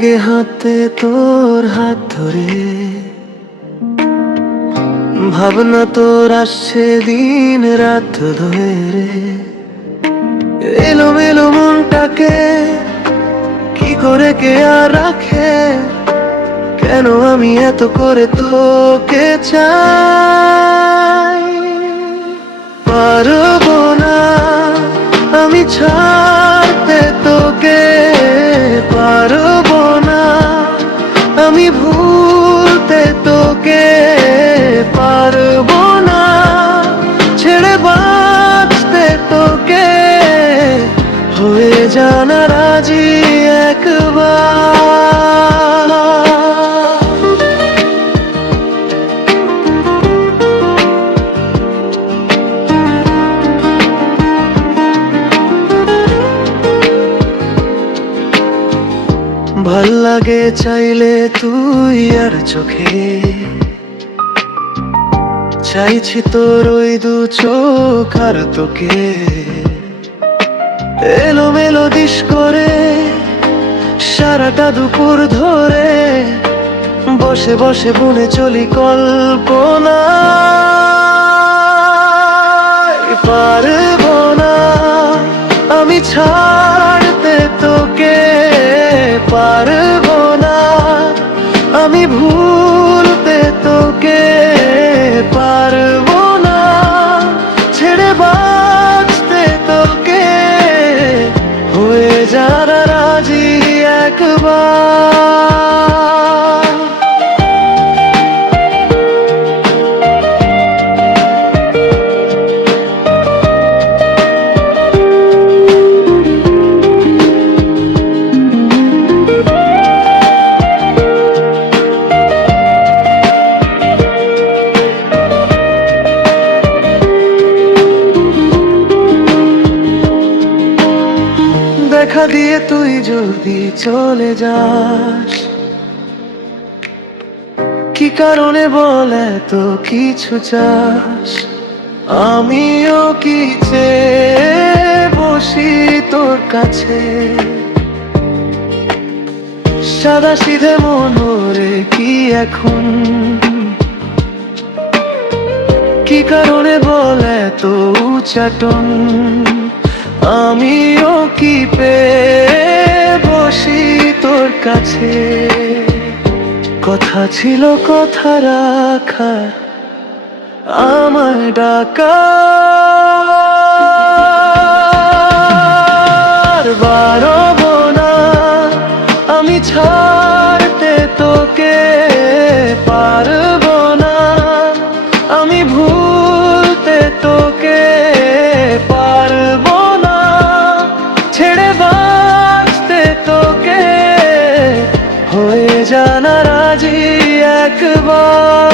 লাগে হাতে তোর হাত ধরে, ভাবনা তোর আসছে দিন রাত ধরে। এলোমেলো মনটাকে কি করে কে আর রাখে, কেন আমি এত করে তোকে চাই। পারবো না আমি ছাড়তে তোকে, পারবো না আমি ভুলতে তোকে, পারবো না ছেড়ে বাঁচতে তোকে। হয়ে জানা রাজি একবার। ভাল লাগে চাইলে তুই আর চোখে, চাইছি তোর ওই দু চোখ আর তোকে। এলোমেলো দিস করে সারাটা দুপুর ধরে, বসে বসে বুনে চলি কল্পনা। পারবো না আমি ছাড়তে তোকে, পারবো না আমি ভুলতে তোকে, পারবো না ছেড়ে বাঁচতে তোকে। হয়ে যারা রাজি একবার। দেখা দিয়ে তুই যদি চলে যাস, কি কারণে বল এত কিছু চাস? আমিও কি চেয়ে বসি তোর কাছে, সাদা সিধে মনোরে কি এখন? কি কারণে বল এত উচ্চাটন? আমিও কি পেয়ে বসি তোর কাছে? কথা ছিল কথা রাখার, আমার ডাকার। পারবো না আমি ছাড়তে তোকে, পারবো না আমি ভুলতে তোকে, পারবো না ছেড়ে বাঁচতে তোকে। হয়ে জানা রাজি একবার।